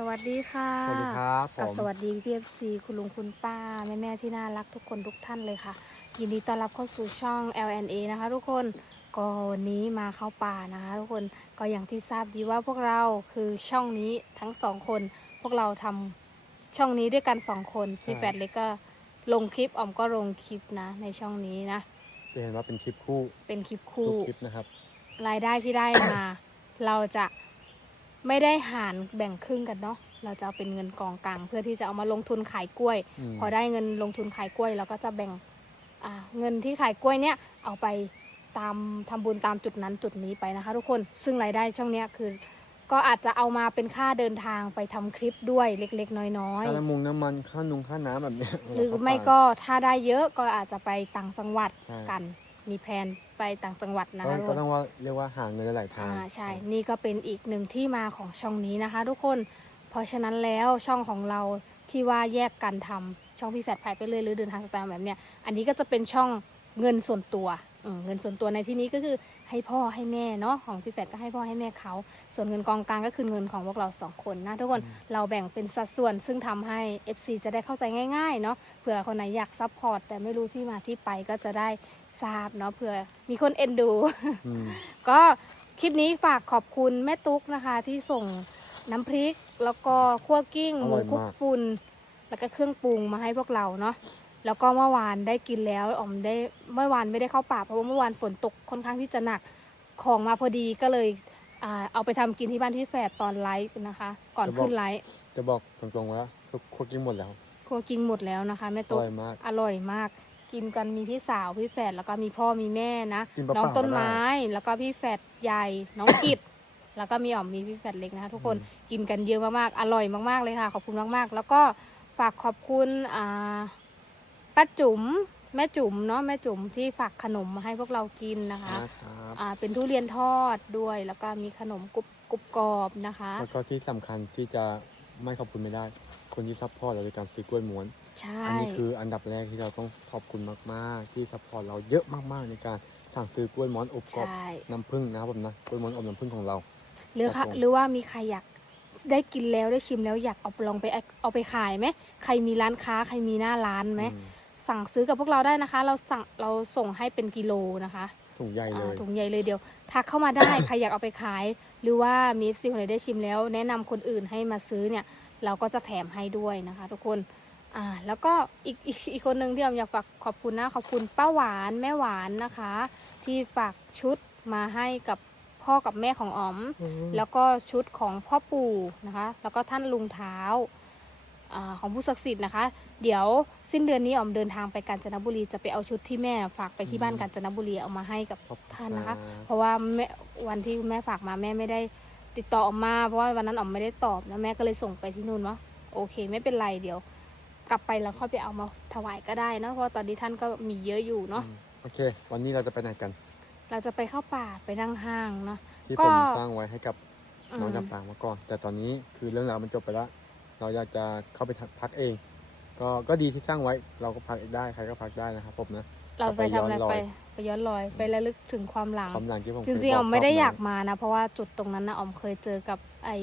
สวัสดีค่ะสวัสดีครับผกับมสวัสดีพี่เอฟซีคุณลุงคุณป้า แม่แม่ๆที่น่ารักทุกคนทุกท่านเลยค่ะ ยินดีต้อนรับเข้าสู่ช่อง LNA นะคะ ทุกคนก็วันนี้มาเข้าป่านะคะทุกคนก็อย่างที่ทราบดีว่าพวกเราคือช่องนี้ทั้งสองคน พวกเราทำช่องนี้ด้วยกันสองคนพี่แฟดเล็กก็ลงคลิปออมก็ลงคลิปนะ ในช่องนี้นะ จะเห็นว่าเป็นคลิปคู่เป็นคลิปทุคู่ กคลิปนะครับ รายได้ที่ได้มา เราจะ ไม่ได้หารแบ่งครึ่งกันเนาะเราจะเอาเป็นเงินกองกลางเพื่อที่จะเอามาลงทุนขายกล้วย อืม พอได้เงินลงทุนขายกล้วยเราก็จะแบ่งอ่าเงินที่ขายกล้วยเนี่ยเอาไปตามทำบุญตามจุดนั้นจุดนี้ไปนะคะ ทุกคนซึ่งรายได้ช่องเนี้ยคือ ก็อาจจะเอามาเป็นค่าเดินทางไปทำคลิปด้วยเล็กๆ น้อยค่าน้ำมุงน้ำมันค่านุงค่าน้ำแบบเนี้ยๆ หรือไม่ก็ถ้าได้เยอะก็อาจจะไปต่างจังหวัดใช่ กัน มีแผนไปต่างจังหวัดนะก็คะทุกก็คนต้องว่าเรียกว่าหาเงินหลายๆทางอ่าใช่ นี่ก็เป็นอีกหนึ่งที่มาของช่องนี้นะคะ ทุกคน เพราะฉะนั้นแล้วช่องของเราที่ว่าแยกกันทำช่องพี่แฟดพายไปเลยหรือเดินทางสไตล์แบบเนี้ย อันนี้ก็จะเป็นช่องเงินส่วนตัวอืม เงินส่วนตัวในที่นี้ก็คือให้พ่อให้แม่เนาะของพี่แฟดก็ให้พ่อให้แม่เขา ส่วนเงินกองกลางก็คือเงินของพวกเราสองคนนะทุกคนเราแบ่งเป็นสัดส่วนซึ่งทำให้ FC จะได้เข้าใจง่ายๆเนาะเผื่อคนไหนอยากซัพพอร์ตแต่ไม่รู้ที่มาที่ไปก็จะได้ทราบเนาะเผื่อมีคนเอ็นดูอืมก็คลิปนี้ฝากขอบคุณแม่ตุ๊กนะคะที่ส่งน้ำพริกแล้วก็คั่วกิ้งหมูคลุกฝุ่นแล้วก็เครื่องปรุงมาให้พวกเราเนาะ แล้วก็เมื่อวานได้กินแล้วอ๋อมได้เมื่อวานไม่ได้เข้าป่าเพราะว่าเมื่อวานฝนตกค่อนข้างที่จะหนักของมาพอดีก็เลยอ่าเอาไปทำกินที่บ้านที่แฝดตอนไลฟ์นะคะ ก่อนขึ้นไลฟ์จะบอกตรงๆว่าทุกคนกินหมดแล้วคั่วกิ้งหมดแล้วนะคะแม่อตุ๊กร่อยมากอร่อยมาก กินกันมีพี่สาวพี่แฝดแล้วก็มีพ่อมีแม่นะกินเปล่าๆน้องต้นก็ได้ไม้ แล้วก็พี่แฝดใหญ่น้องกิดแล้วก็มีอ๋อมมีพี่แฝดเล็กนะคะทุกคนอืมกินกันเยอะมากๆอร่อยมากๆเลยค่ะ ขอบคุณมากๆ แล้วก็ฝากขอบคุณอ่า ป้าจุ๋มแม่จุ๋มเนาะแม่จุ๋มที่ฝากขนมมาให้พวกเรากินนะคะ นะครับอ่าเป็นทุเรียนทอดด้วย แล้วก็มีขนมกรุบกรุบกรอบนะคะ แล้วก็ที่สำคัญที่จะไม่ขอบคุณไม่ได้ คนที่ซัพพอร์ตเราในการซื้อกล้วยม้วน ใช่ อันี้คืออันดับแรกที่เราต้องขอบคุณมากๆ ที่ซัพพอร์ตเราเยอะมากๆในการสั่งซื้อกล้วยม้อนอบกรอบใช่ น้ำผึ้งนะครับผมนะกล้วยม้อนอบน้ำผึ้งของเรา หรือครัค่ะบผม หรือว่ามีใครอยากได้กินแล้วได้ชิมแล้วอยากเอาลองไปเอาไปขายไหมใครมีร้านค้าใครมีหน้าร้านไหม อืม สั่งซื้อกับพวกเราได้นะคะ เราสั่งเราส่งให้เป็นกิโลนะคะถุงใหญ่เลอ่ายถุงใหญ่เลยเดียว ทักเข้ามาได้ ใครอยากเอาไปขาย หรือว่ามีซีคนไหนได้ชิมแล้ว แนะนำคนอื่นให้มาซื้อเนี่ย เราก็จะแถมให้ด้วยนะคะ ทุกคนอ่าแล้วก็อีกอีกอีกคนหนึ่งที่ผมอยากฝากขอบคุณนะขอบคุณป้าหวานแม่หวานนะคะ ที่ฝากชุดมาให้กับพ่อกับแม่ของอ๋อมแล้วก็ชุดของพ่อปู่นะคะ แล้วก็ท่านลุงเท้าอา ของผู้ศักดิ์สิทธิ์นะคะ เดี๋ยวสิ้นเดือนนี้อ๋อมเดินทางไปกาญจนบุรีจะไปเอาชุดที่แม่ฝากไปที่บ้านอืมกาญจนบุรีเอามาให้กับขอบคุณท่านนะคะรับเพราะว่าแม่วันที่แม่ฝากมาแม่ไม่ได้ติดต่อออกมาเพราะว่าวันนั้นอ๋อมไม่ได้ตอบนะแม่ก็เลยส่งไปที่นู่นเนาะโอเค ไม่เป็นไรเดี๋ยว กลับไปแล้วค่อยไปเอามาถวายก็ได้เนอะเพราะว่าตอนนี้ท่านก็มีเยอะอยู่เนาะอืมโอเค วันนี้เราจะไปไหนกัน เราจะไปเข้าป่าไปนั่งห้างเนาะที่ก็ผมสร้างไว้ให้กับอืมน้องจำปางมาก่อน แต่ตอนนี้คือเรื่องราวมันจบไปแล้ว เราอยากจะเข้าไปพักเอง ก็ก็ดีที่สร้างไว้ เราก็พักได้ใครก็พักได้นะครับผมนะเราไปทำอะไรไปย้อนรอยไปไปย้อนรอยไประลึกถึงความหลังความหลังที่ผมจเคยริงๆบอ๋อมไม่ได้รบอยากนั้นมานะ เพราะว่าจุดตรงนั้นนะอ๋อมเคยเจอกับไอ้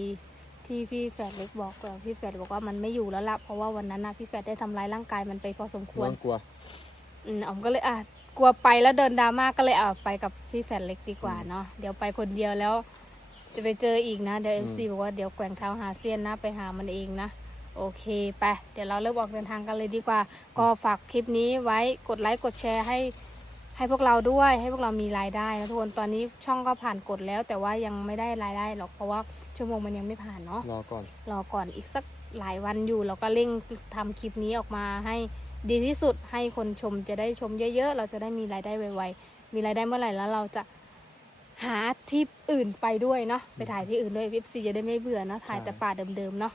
ที่พี่แฝดเล็กบอกแล้วพี่แฝดบอกว่ามันไม่อยู่แล้วละเพราะว่าวันนั้นนะพี่แฝดได้ทำร้ายร่างกายมันไปพอสมควรน้องกลัวอืมอ๋อมก็เลยอะกลัวไปแล้วเดินดราม่าก็เลยเอาไปกับพี่แฝดเล็กดีกว่าเนาะเดี๋ยวไปคนเดียวแล้ว จะไปเจออีกนะ เดี๋ยวเอฟซีบอกว่าเดี๋ยวแกว่งเท้าหาเซียนนะไปหามันเองนะโอเคไปเดี๋ยวเราเริ่มออกเดินทางกันเลยดีกว่า ก็ฝากคลิปนี้ไว้กดไลค์กดแชร์ให้ให้พวกเราด้วยให้พวกเรามีรายได้นะทุกคนตอนนี้ช่องก็ผ่านกดแล้ว แต่ว่ายังไม่ได้รายได้หรอกเพราะว่าชั่วโมงมันยังไม่ผ่านเนาะรอก่อน รอก่อนอีกสักหลายวันอยู่ เราก็เร่งทำคลิปนี้ออกมาให้ดีที่สุดให้คนชมจะได้ชมเยอะๆ เราจะได้มีรายได้ไวๆมีรายได้เมื่อไหร่แล้วเราจะ หาที่อื่นไปด้วยเนาะไปถ่ายที่อื่นด้วยวิฟซีจะได้ไม่เบื่อเนาะถ่ายแต่ป่าเดิมๆเนาะ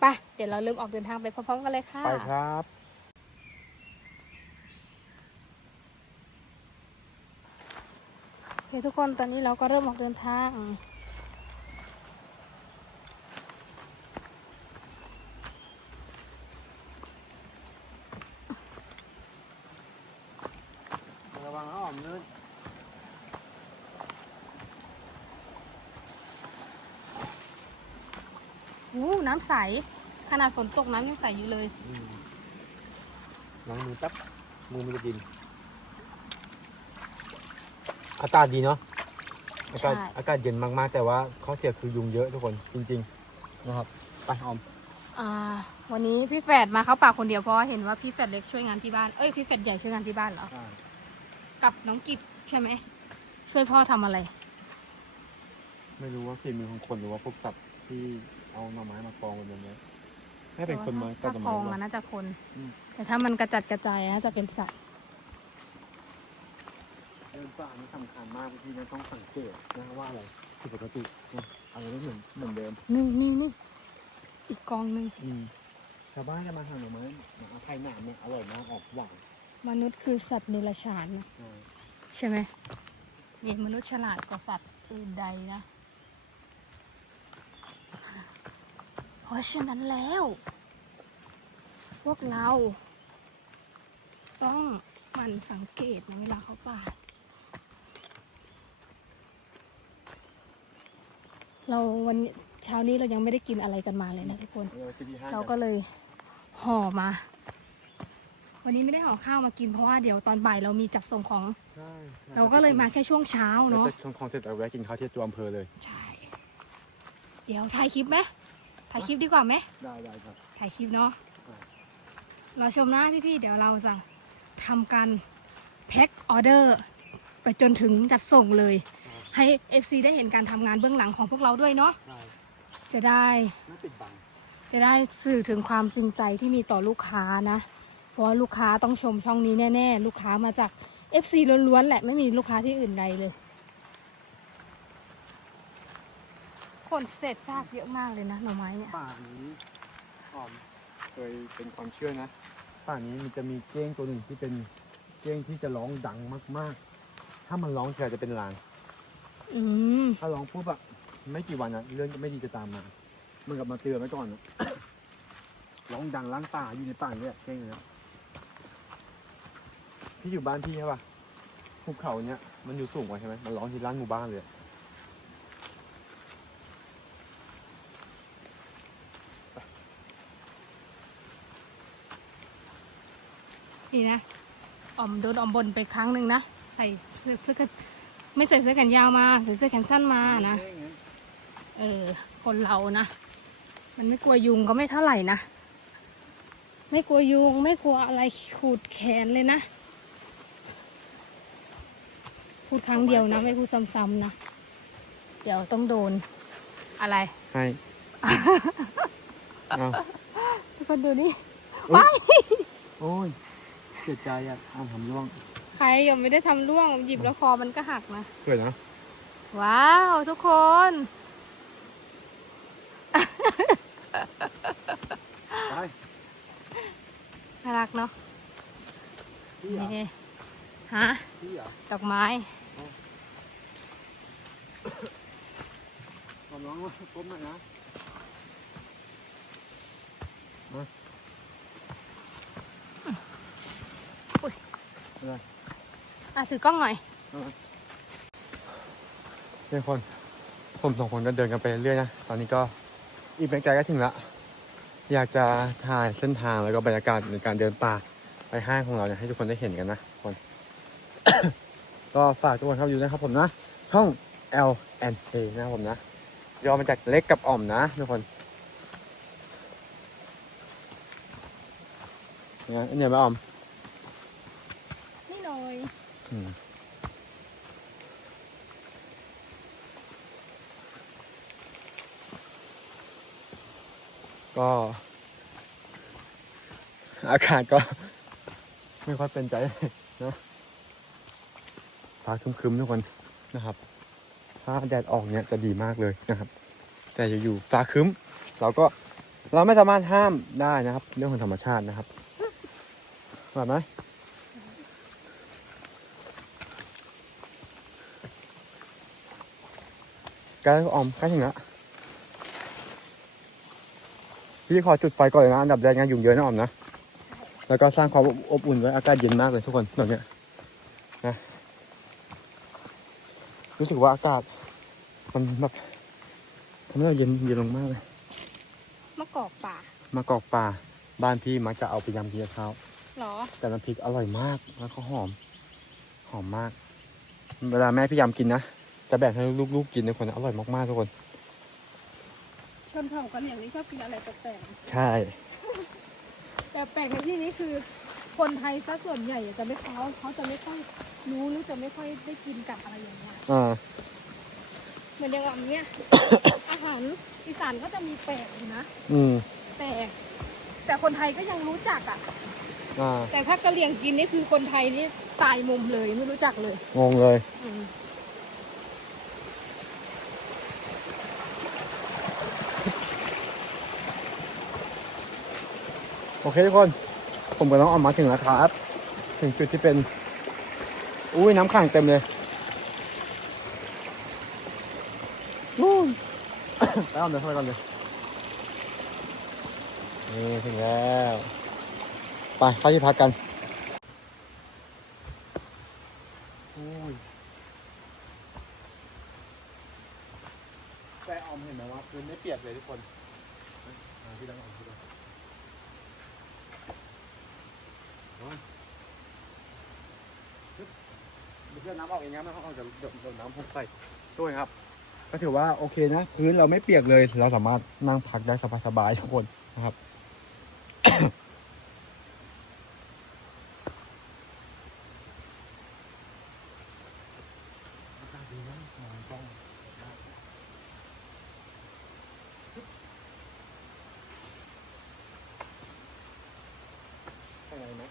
ไปเดี๋ยวเราเริ่มออกเดินทางไปพร้อมๆกันเลยค่ะไปครับโอเคทุกคนตอนนี้เราก็เริ่มออกเดินทาง ระวังอ้อมนื่น อู้น้ำใส ขนาดฝนตกน้ำยังใสอยู่เลย อืมล้างมือแป๊บมือมันจะดินอากาศดีเนาะอากาศใช่อากาศเย็นมากๆ แต่ว่าข้อเสียคือยุงเยอะทุกคนจริงๆนะครับไปออมอ่า วันนี้พี่แฝดมาเข้าป่าคนเดียวเพราะว่าเห็นว่าพี่แฝดเล็กช่วยงานที่บ้าน เอ้ยพี่แฝดใหญ่ช่วยงานที่บ้านเหรอ กับน้องกิจใช่ไหม ช่วยพ่อทำอะไร ไม่รู้ว่าฝีมือของคนหรือว่าพวกสัตว์ ที่เอาหน่อไม้มากองกันบนนี้ให้เป็นคนมาตัถ้าดหน่อพองไม้มันมาน่าจะคน อืม แต่ถ้ามันกระจัดกระจายน่าจะเป็นสัตว์เดินป่านี่สำคัญมากที่นะต้องสังเกตนะว่าอะไรผิดปกตินะอะไรไม่เหมือนเหมือนเดิม นี่นี่นี่อีกกองหนึ่งอืมชาวบ้านจะมาหาหน่อไม้หน่อไทยหนามเนี่ยอร่อยมากออกหวานมนุษย์คือสัตว์เนรชานนะอ่าใช่ไหมนี่มนุษย์ฉลาดกว่าสัตว์อื่นใดนะ เพราะฉะนั้นแล้ว พวกเรา ต้องหมันสังเกตในะเวลาเขาป่าดเราวันนี้เช้านี้เรายังไม่ได้กินอะไรกันมาเลยนะทุกคน เราจะที่ห้างเรากันก็เลยห่อมา วันนี้ไม่ได้ห่อข้าวมากินเพราะว่าเดี๋ยวตอนบ่ายเรามีจัดส่งของใช่เราก็เลยมาแค่ช่วงเช้าเราเนาะจะทำคอนเสร็จเอาแวะกินข้าวที่ตัวอำเภอเลย ใช่ เดี๋ยวถ่ายคลิปไหม ถ่ายคลิปดีกว่าไหมได้ได้ครับ ถ่ายคลิปเนาะอ่ารอชมนะพี่ๆ เดี๋ยวเราจะทำการแพ็คออเดอร์ไปจนถึงจัดส่งเลย ให้ FC ได้เห็นการทำงานเบื้องหลังของพวกเราด้วยเนาะใช่จะได้ไม่ปิดบังจะได้สื่อถึงความจริงใจที่มีต่อลูกค้านะ เพราะว่าลูกค้าต้องชมช่องนี้แน่ ๆ ลูกค้ามาจาก FC ล้วนๆแหละไม่มีลูกค้าที่อื่นใดเลย คนเศษซากเยอะมากเลยนะหน่อไม้เนี่ย ป่านี้ออมเคยเป็นความเชื่อนะ ป่านี้มันจะมีเก้งตัวหนึ่งที่เป็นเก้งที่จะร้องดังมาก ๆ ถ้ามันร้องทีไรจะเป็นลาง อืม ถ้าร้องปุ๊บอะไม่กี่วันอะเรื่องไม่ดีจะตามมาเหมันกับมาเตือนไว้ก่อนอะร้องดังล้างป่าอยู่ในป่าเนี่ยเก้งเนี่ยพี่อยู่บ้านพี่ใช่ปะภูเขาเนี้ยมันอยู่สูงกว่าใช่ไหมมันร้องที่ร้านหมู่บ้านเลยอะ นี่นะอ่อมโดนอ่อมบนไปครั้งหนึ่งนะ ใส่เสื้อเสื้อกันไม่ใส่เสื้อแขนยาวมา ใส่เสื้อแขนสั้นมานะเก้งไงเออ คนเรานะ มันไม่กลัวยุงก็ไม่เท่าไหร่นะ ไม่กลัวยุง ไม่กลัวอะไรขูดแขนเลยนะ พูดครั้งเดียวนะ ไม่พูดซ้ำๆนะ เดี๋ยวต้องโดนอะไร ให้เอาทุกคนดูนี่โอ้ย เสียใจอะเอาทำร่วงใครยังไม่ได้ทำร่วงหยิบแล้วคอมันก็หักนะ สวยนะว้าวทุกคน ไปน่ารักเนาะพี่เหรอนี่ฮะ พี่เหรอดอกไม้ ผมร้องว่าก้มหน่อยนะ ถือกล้องหน่อยเนี่ยคน ผมสองคนก็เดินกันไปเรื่อยนะ ตอนนี้ก็อีกไม่ไกลก็ถึงละ อยากจะถ่ายเส้นทางแล้วก็บรรยากาศในการเดินป่าไปห้างของเราเนี่ยให้ทุกคนได้เห็นกันนะทุกคน ก็ฝากทุกคนเข้าอยู่นะครับผมนะ ช่อง L N A นะครับผมนะย่อมาจากเล็กกับอ่อมนะทุกคนเนี่ยเนี่ยไหมอ่อมนี่หน่อม ก็ อากาศก็ ไม่ค่อยเป็นใจนะฟ้าคึมๆทุกคนนะครับ ถ้าแดดออกเนี่ยจะดีมากเลยนะครับ แต่อยู่ๆฟ้าคึ้มเราก็เราไม่สามารถห้ามได้นะครับ เรื่องของธรรมชาตินะครับแบบไหม กล้แล้วออมใกล้ถึงแล้วพี่ขอจุดไฟก่อนเลยนะอันดับแรกนะยุงเยอะนะออมนะแล้วก็สร้างความอบอุ่นไว้อากาศเย็นมากเลยทุกคนแบบเนี้ยนะรู้สึกว่าอากาศมันแบบทำให้เราเย็นเย็นลงมากเลยมะกอกป่ามะกอกป่า บ้านพี่มักจะเอาไปยำกินกับข้าวเหรอ แต่น้ำพริกอร่อยมากแล้วก็หอม หอมมาก เวลาแม่พี่ยำกินนะ จะแบ่งให้ลูกๆกินทุกคนอร่อยมากๆทุกคน ชนเผ่ากันอย่างนี้ชอบกินอะไรแปลกใช่ ๆแต่แปลกในที่นี้คือ คนไทยซะส่วนใหญ่จะไม่เขาเขาจะไม่ค่อยรู้หรือจะไม่ค่อยได้กินกับอะไรอย่างเงี้ยอ่า เหมือนอย่างเนี้ย อาหารอีสานก็จะมีแปลกอยู่นะอืม แต่แต่คนไทยก็ยังรู้จักอะ อ่า แต่ถ้ากะเหรี่ยงกินนี่คือคนไทยนี่ตายมุมเลยไม่รู้จักเลย งงเลย อืม โอเคทุกคน ผมก็ต้องออกมาถึงแล้วครับ ถึงจุดที่เป็น อุ้ยน้ำขังเต็มเลยนู่นไปเอาเดินเข้าไปก่อนเลย นี่ถึงแล้ว ไปเข้าที่พักกันอุ้ยแต่ออมเห็นไหมว่าพื้นไม่เปียกเลยทุกคนมาที่ดังออมที่ดัง เพื่อ นน้ำออกเองนะไม่ต้องเอาแต่เดี๋ยวเดี๋ยวน้ำพุ่งใส่ด้วยครับ ก็ถือว่าโอเคนะพื้นเราไม่เปียกเลย เราสามารถนั่งพักได้สบายๆทุกคนนะครับ อากาศดีนะมองกล้องใช่ไหม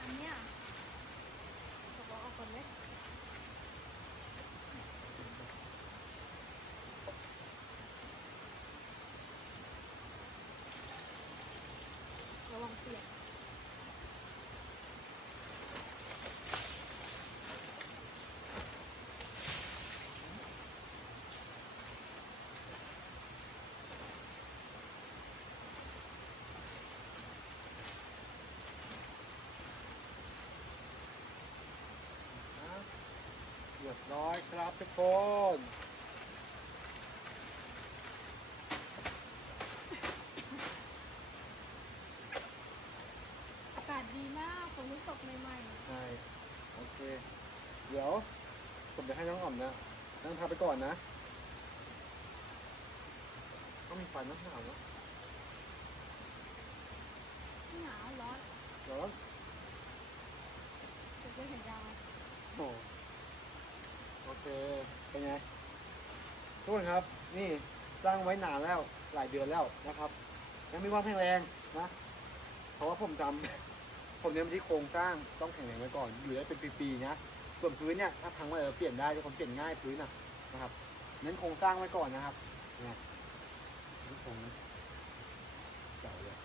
อันเนี้ยบอกเอาก่อนไหมระวังเปียก เรีย บร้อยครับทุกคนอากาศดีมากฝนเพิ่งตกใหม่ใช่โอเค เดี๋ยวผมจะให้น้องอ่อมนะนั่งพักไปก่อนนะ ต้องมีไฟน้ำหนาวเนอะๆหนาวร้อนร้อน จะเห็นยาว โอ้ โอเค เป็นไง ทุกคนครับ นี่สร้างไว้นานแล้วหลายเดือนแล้วนะครับ ยังมีความแข็งแรงนะ เพราะว่าผมจำ ผมเน้นไปที่โครงสร้างต้องแข็งแรงไว้ก่อน อยู่ได้เป็นปีๆนะ ส่วนพื้นเนี่ยถ้าพังไปเราเปลี่ยนได้ทุกคนเปลี่ยนง่ายพื้นนะนะครับเน้นโครงสร้างไว้ก่อนนะครับนะนี่โครงเก่าเลย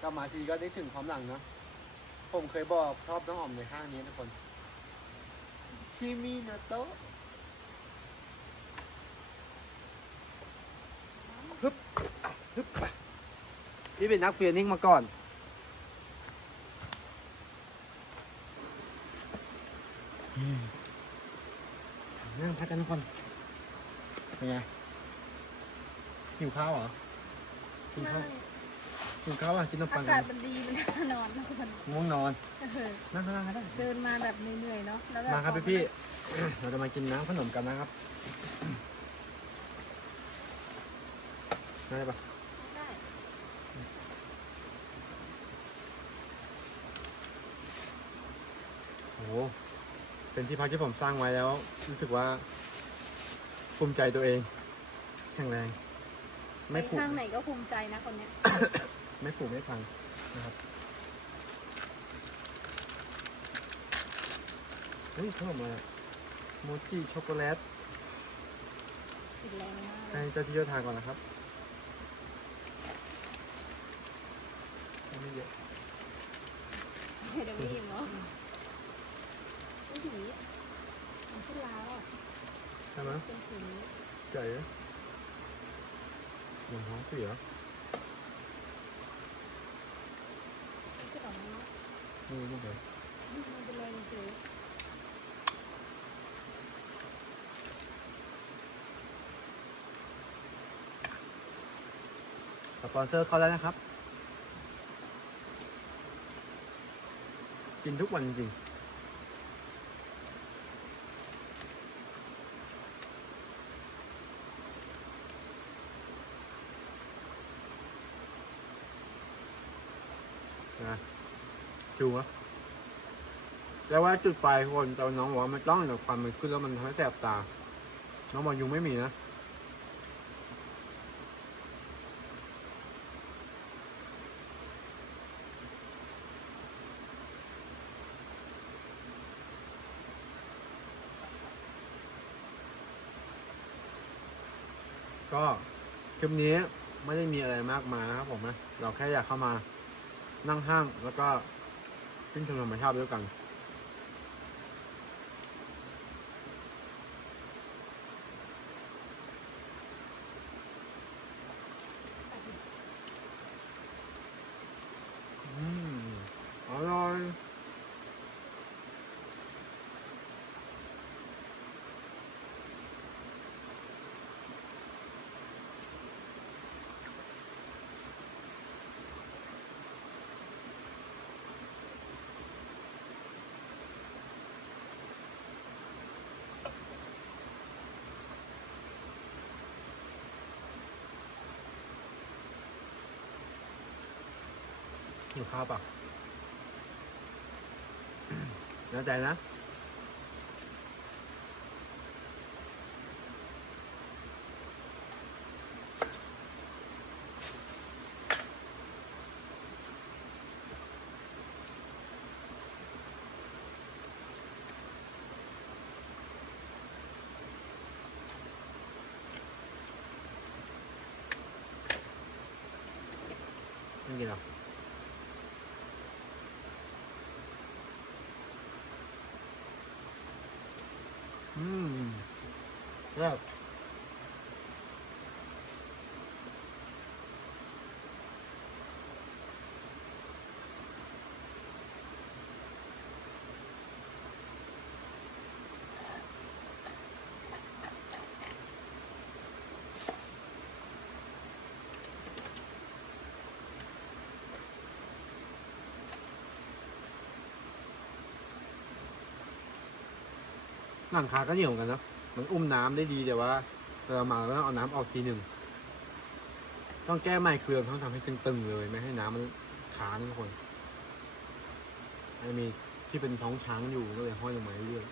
กลั บมาทีก็ได้ถึงความหลังเนาะผมเคยบอกชอบน้องอ่อมในห้างนี้ทุกคนคิมินาโตะพี่เป็นนักเฟียร์นิ่งมาก่อน นั่งพักกันทุกคน เป็นไงหิวข้าวเหรอกินข้าว กินข้าวอะกินนมปัอางกักาศนมันดีมันน่านอนนะคนง่วงนอนเออนั่งข้างล่างก็ได้ เดินมาแบบเหนื่อยๆเนาะแล้วแบบมาครับพี่พี่ๆเราจะมากินน้ำขนมกันนะครับได้ปะได้โอ้โหเป็นที่พักที่ผมสร้างไว้แล้ว รู้สึกว่า ภูมิใจตัวเอง แข็งแรง ไปไม่ผุทางไหนก็ภูมิใจนะคนเนี้ย ไม่ผุไม่พังนะครับเฮ้ยขนมอะไรอะโมจิช็อกโกแลตติดแรงมากเลให้ยเจ้าที่เจ้าทางก่อนนะครับไม่เยอะเป็นสีมันขึ้นลาวอะใช่ไหมเป็นสีใหญ่เลยรองเท้าเสีย ขึ้นออกมาเนาะ นี่ไม่เป็นมันเป็นแรงสีสปอนเซอร์เขาแล้วนะครับ กินทุกวันจริง ชูวะแล้วว่าจุดไฟคนแต่ว่าน้องบอกว่าไม่ต้องเดี๋ยวควันมันขึ้นแล้วมันทำให้แสบตา น้องบอกยุงไม่มีนะก็คลิปนี้ไม่ได้มีอะไรมากมายนะครับผมนะ เราแค่อยากเข้ามานั่งห้างแล้วก็ ชื่นชมธรรมชาติด้วยกัน อืมอร่อย หิวข้าวเปล่ะแน่ใจนะ แล้วหลังคาก็เหนียวกันเนอะ มันอุ้มน้ำได้ดีแต่ว่าเรามาแล้วเอาน้ำออกทีหนึ่งต้องแก้ไม้เคลืองต้องทำให้ตึงๆเลยไม่ให้น้ำมันค้างทุกคนมันมีที่เป็นท้องช้างอยู่ก็เลยห้อยลงมาเรื่อย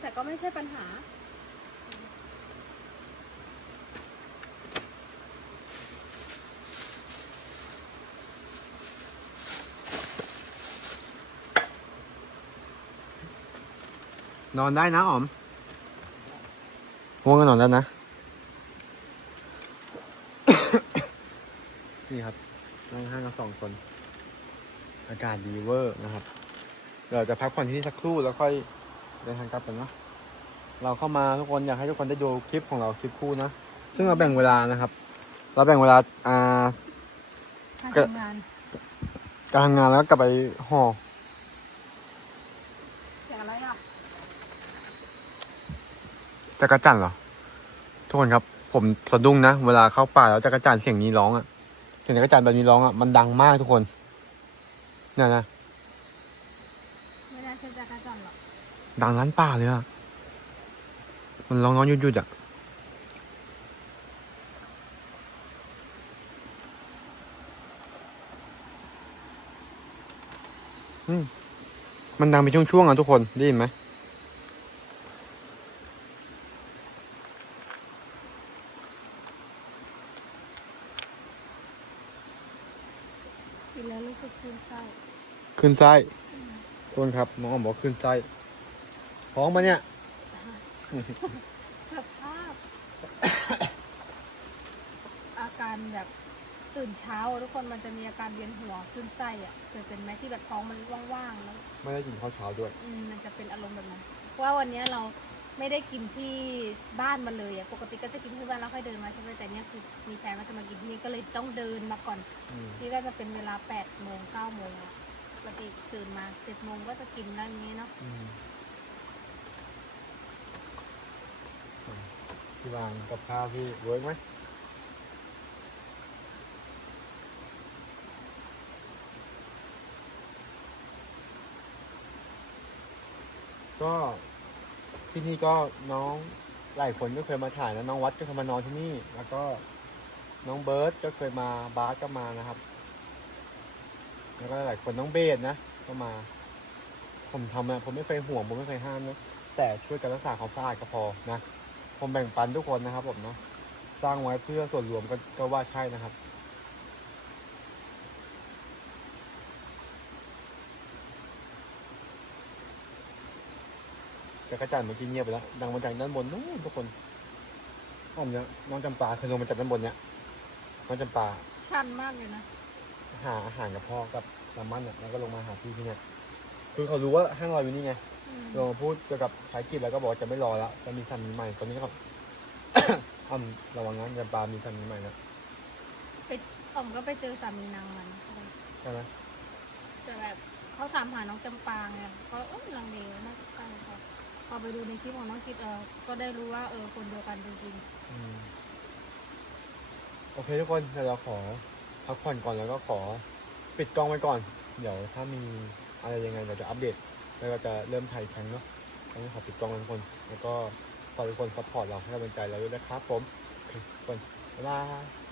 แต่ก็ไม่ใช่ปัญหา นอนได้นะอ๋อมง่วงก็นอนแล้วนะ นี่ครับนั่งห้างกันสองคน อากาศดีเวอร์นะครับ เราจะพักผ่อนที่นี่สักครู่แล้วค่อยเดินทางกลับกันเนาะเราเข้ามาทุกคนอยากให้ทุกคนได้ดูคลิปของเราคลิปคู่นะ ซึ่งเราแบ่งเวลานะครับ เราแบ่งเวลาอ่าการก็ทำงานการทำงานแล้วก็กลับไปห่อ เสียงอะไรอะ จักรจันทร์เหรอ ทุกคนครับ ผมสะดุ้งนะ เวลาเข้าป่าแล้วจักรจันทร์เสียงนี้ร้องอะ่ะ เสียงจักรจันทร์แบบนี้ร้องอะ่ะ มันดังมากทุกคนเนี่ยนะไม่น่าใช่จักรจันทร์หรอกดังล้านป่าเลยอะ่ะ มันร้องร้องหยุดหยุดๆอะ่ะอืมมันดังเป็นช่วงๆอะทุกคน ได้ยินไหม กินแล้วรู้สึกคลื่นไส้ ขึ้นไส้ทุกคนครับน้องอ๋อมบอกขึ้นไส้ท้องมาเนี่ย สภาพ อาการแบบตื่นเช้าอะทุกคนมันจะมีอาการเวียนหัวขึ้นไส้อะเคยเป็นไหมที่แบบท้องมันว่างๆแล้ว ไม่ได้กินข้าวเช้าด้วย อืมมันจะเป็นอารมณ์แบบนั้นว่าวันเนี้ยเราไม่ได้กินที่บ้านมาเลยอะปกติก็จะกินที่บ้านแล้วค่อยเดินมาใช่ไหมแต่เนี้ยคือมีแฟนว่าจะมากินที่นี่ก็เลยต้องเดินมาก่อน อืม นี่ก็จะเป็นเวลา8ปดโมงเก้าโมงอะ ปกติตื่นมาเจ็ดโมงก็จะกินแล้วอย่างนี้เนาะอืมพี่วางกับข้าวพี่เวิร์กไหมก็ที่นี่ก็น้องหลายคนก็เคยมาถ่ายนะน้องวัดก็เคยมานอนที่นี่ แล้วก็น้องเบิร์ตก็เคยมาบาสก็มานะครับ แล้วก็หลายคนน้องเบสนะก็มา ผมทำอะผมไม่เคยห่วงผมไม่เคยห้ามนะแต่ช่วยกันรักษาความสะอาดก็พอนะผมแบ่งปันทุกคนนะครับผมเนาะสร้างไว้เพื่อส่วนรวมก็ก็ว่าใช่นะครับจักรจันทร์เมื่อกี้เงียบไปแล้วดังมาจากด้านบนนู้นทุกคนอ้อมเนี่ยน้องจำปาเคยลงมาจากด้านบนเนี่ยน้องจำปาชันมากเลยนะ หาอาหารกับพ่อกับลามันเนี่ยแล้วก็ลงมาหาพี่ที่เนี่ยคือเขารู้ว่าห้างเราอยู่นี่ไงอืมลงมาพูดเกี่ยวกับภารกิจแล้วก็บอกว่าจะไม่รอแล้วจะมีสามีใหม่ตอนนี้ครับอ้ำระวังนะยามปามีสามีใหม่นะไปอ่อมก็ไปเจอสามีนางมันใช่ไหมแต่แบบเขาถามหาน้องจำปาไงก็เออลังเลน่าจะใช่ค่ะพอไปดูในคลิปของน้องคิดเออก็ได้รู้ว่าเออคนเดียวกันจริงอืมโอเคทุกคนเดี๋ยวเราขอ พักผ่อนก่อนแล้วก็ขอปิดกล้องไว้ก่อน เดี๋ยวถ้ามีอะไรยังไงเราจะอัปเดต แล้วก็จะเริ่มถ่ายครั้งเนาะตอนนี้ขอปิดกล้องทุกคน แล้วก็ฝากทุกคนซัพพอร์ตเราให้กำลังใจเราด้วยนะครับผมโอเคทุกคนบ๊ายบาย